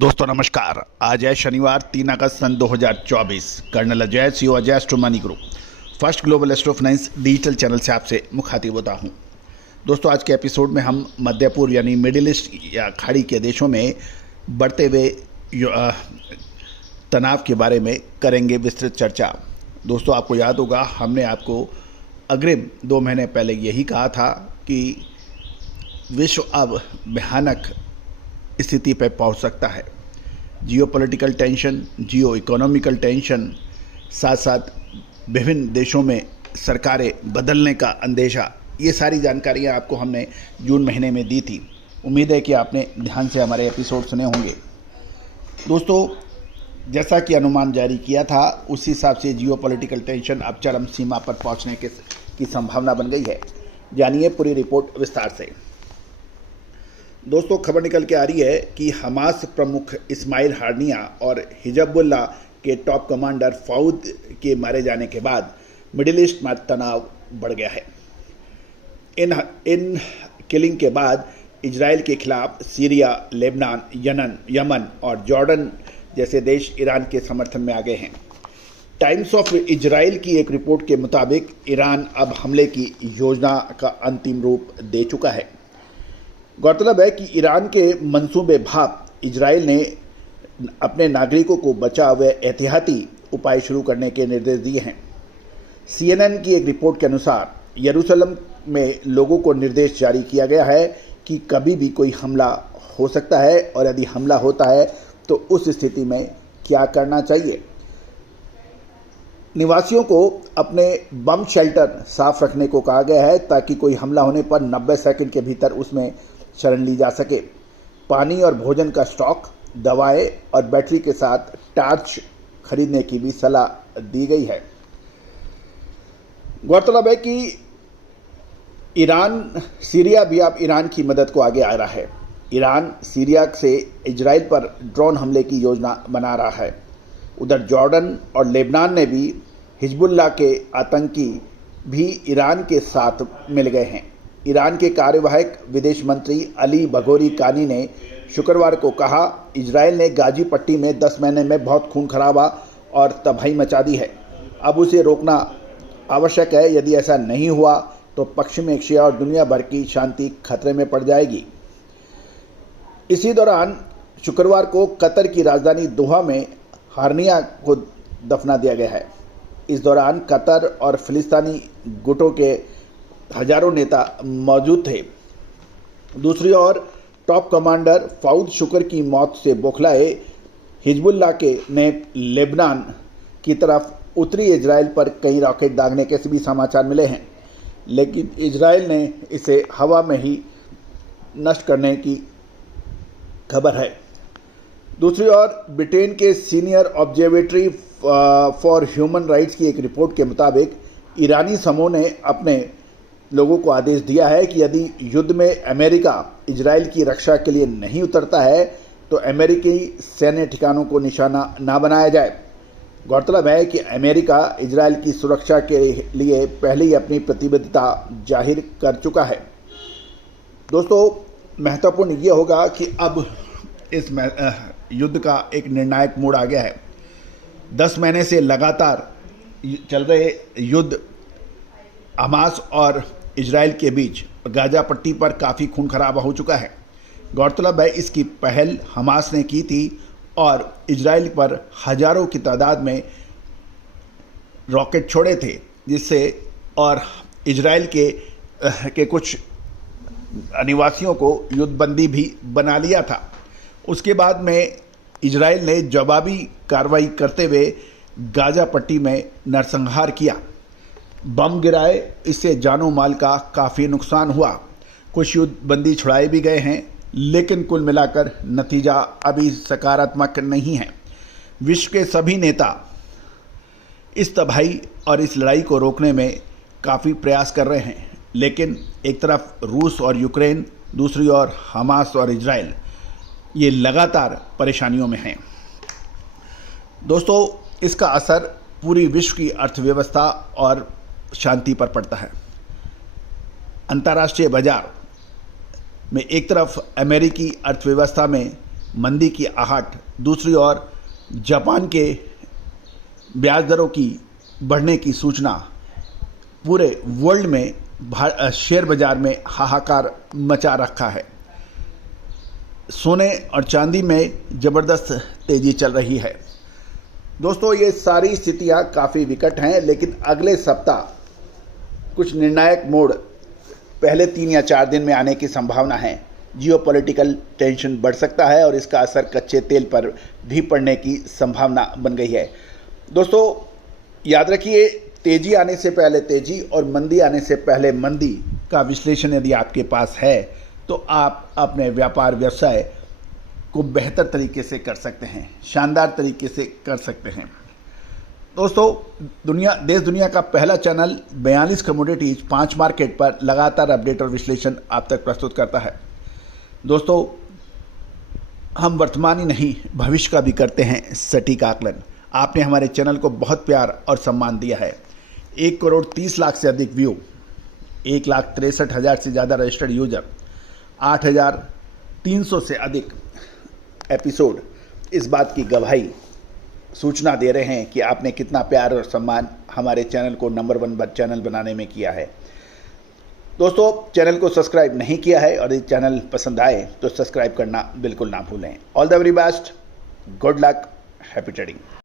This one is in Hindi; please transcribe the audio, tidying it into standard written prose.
दोस्तों नमस्कार। आज है शनिवार 3 अगस्त सन 2024। Colonel Ajay CO Ajay astronomy group first global astro finance digital channel से आपसे मुखातिब होता हूं। दोस्तों आज के एपिसोड में हम मध्य पूर्व यानी मिडिल ईस्ट या खाड़ी के देशों में बढ़ते हुए तनाव के बारे में करेंगे विस्तृत चर्चा। दोस्तों आपको याद होगा, हमने आपको अग्रिम 2 महीने पहले यही कहा था कि विश्व अब भयानक स्थिति पर पहुंच सकता है। जियोपॉलिटिकल टेंशन, जियो इकोनॉमिकल टेंशन, साथ साथ विभिन्न देशों में सरकारें बदलने का अंदेशा, ये सारी जानकारियां आपको हमने जून महीने में दी थी। उम्मीद है कि आपने ध्यान से हमारे एपिसोड सुने होंगे। दोस्तों जैसा कि अनुमान जारी किया था, उस हिसाब से जियोपॉलिटिकल टेंशन अब चरम सीमा पर पहुंचने की संभावना बन गई है। जानिए पूरी रिपोर्ट विस्तार से। दोस्तों खबर निकल के आ रही है कि हमास प्रमुख इस्माइल हानिया और हिजबुल्लाह के टॉप कमांडर फऊद के मारे जाने के बाद मिडिल ईस्ट में तनाव बढ़ गया है। इन किलिंग के बाद इजराइल के खिलाफ सीरिया, लेबनान, यमन और जॉर्डन जैसे देश ईरान के समर्थन में आ गए हैं। टाइम्स ऑफ इजराइल की एक रिपोर्ट के मुताबिक ईरान अब हमले की योजना का अंतिम रूप दे चुका है। गौरतलब है कि ईरान के मंसूबे भाप इजराइल ने अपने नागरिकों को बचाव व एहतियाती उपाय शुरू करने के निर्देश दिए हैं। CNN की एक रिपोर्ट के अनुसार यरूशलेम में लोगों को निर्देश जारी किया गया है कि कभी भी कोई हमला हो सकता है और यदि हमला होता है तो उस स्थिति में क्या करना चाहिए। निवासियों को अपने बम शेल्टर साफ रखने को कहा गया है ताकि कोई हमला होने पर 90 सेकंड के भीतर उसमें शरण ली जा सके। पानी और भोजन का स्टॉक, दवाएं और बैटरी के साथ टार्च खरीदने की भी सलाह दी गई है। गौरतलब है कि सीरिया भी अब ईरान की मदद को आगे आ रहा है। ईरान सीरिया से इजराइल पर ड्रोन हमले की योजना बना रहा है। उधर जॉर्डन और लेबनान ने भी हिजबुल्लाह के आतंकी भी ईरान के साथ मिल गए हैं। ईरान के कार्यवाहक विदेश मंत्री अली बघोरी कानी ने शुक्रवार को कहा, इजराइल ने गाजी पट्टी में 10 महीने में बहुत खून खराबा और तबाही मचा दी है। अब उसे रोकना आवश्यक है। यदि ऐसा नहीं हुआ तो पश्चिमी एशिया और दुनिया भर की शांति खतरे में पड़ जाएगी। इसी दौरान शुक्रवार को कतर की राजधानी दोहा में हानिया को दफना दिया गया है। इस दौरान कतर और फिलिस्तीनी गुटों के हजारों नेता मौजूद थे। दूसरी ओर टॉप कमांडर फऊद शुक्र की मौत से बौखलाए हिजबुल्लाह के ने लेबनान की तरफ उत्तरी इजराइल पर कई रॉकेट दागने के भी समाचार मिले हैं, लेकिन इजराइल ने इसे हवा में ही नष्ट करने की खबर है। दूसरी ओर ब्रिटेन के senior observatory for human rights की एक रिपोर्ट के मुताबिक ईरानी समूह ने अपने लोगों को आदेश दिया है कि यदि युद्ध में अमेरिका इजराइल की रक्षा के लिए नहीं उतरता है तो अमेरिकी सैन्य ठिकानों को निशाना ना बनाया जाए। गौरतलब है कि अमेरिका इजराइल की सुरक्षा के लिए पहले ही अपनी प्रतिबद्धता जाहिर कर चुका है। दोस्तों महत्वपूर्ण ये होगा कि अब इस युद्ध का एक निर्णायक मोड़ आ गया है। 10 महीने से लगातार चल रहे युद्ध हमास और इजराइल के बीच गाजा पट्टी पर काफ़ी खून खराबा हो चुका है। गौरतलब है इसकी पहल हमास ने की थी और इजराइल पर हजारों की तादाद में रॉकेट छोड़े थे, जिससे और इजराइल के कुछ निवासियों को युद्धबंदी भी बना लिया था। उसके बाद में इजराइल ने जवाबी कार्रवाई करते हुए गाजा पट्टी में नरसंहार किया, बम गिराए। इससे जानो माल का काफ़ी नुकसान हुआ। कुछ युद्धबंदी छुड़ाए भी गए हैं, लेकिन कुल मिलाकर नतीजा अभी सकारात्मक नहीं है। विश्व के सभी नेता इस तबाही और इस लड़ाई को रोकने में काफ़ी प्रयास कर रहे हैं, लेकिन एक तरफ रूस और यूक्रेन, दूसरी ओर हमास और इजराइल, ये लगातार परेशानियों में हैं। दोस्तों इसका असर पूरी विश्व की अर्थव्यवस्था और शांति पर पड़ता है। अंतर्राष्ट्रीय बाजार में एक तरफ अमेरिकी अर्थव्यवस्था में मंदी की आहट, दूसरी ओर जापान के ब्याज दरों की बढ़ने की सूचना पूरे वर्ल्ड में शेयर बाजार में हाहाकार मचा रखा है। सोने और चांदी में ज़बरदस्त तेज़ी चल रही है। दोस्तों, ये सारी स्थितियां काफ़ी विकट हैं, लेकिन अगले सप्ताह कुछ निर्णायक मोड़ पहले 3 या 4 दिन में आने की संभावना है। जियोपॉलिटिकल टेंशन बढ़ सकता है और इसका असर कच्चे तेल पर भी पड़ने की संभावना बन गई है। दोस्तों, याद रखिए, तेज़ी आने से पहले तेज़ी और मंदी आने से पहले मंदी का विश्लेषण यदि आपके पास है तो आप अपने व्यापार व्यवसाय को बेहतर तरीके से कर सकते हैं, शानदार तरीके से कर सकते हैं। दोस्तों, देश दुनिया का पहला चैनल 42 कमोडिटीज 5 मार्केट पर लगातार अपडेट और विश्लेषण आप तक प्रस्तुत करता है। दोस्तों, हम वर्तमान ही नहीं भविष्य का भी करते हैं सटीक आकलन। आपने हमारे चैनल को बहुत प्यार और सम्मान दिया है। 1,30,00,000 से अधिक व्यू, 1,63,000 से ज़्यादा रजिस्टर्ड यूजर, 8,300 से अधिक एपिसोड इस बात की गवाही सूचना दे रहे हैं कि आपने कितना प्यार और सम्मान हमारे चैनल को नंबर 1 चैनल बनाने में किया है। दोस्तों, चैनल को सब्सक्राइब नहीं किया है और यदि चैनल पसंद आए तो सब्सक्राइब करना बिल्कुल ना भूलें। All the very best, good luck, happy trading.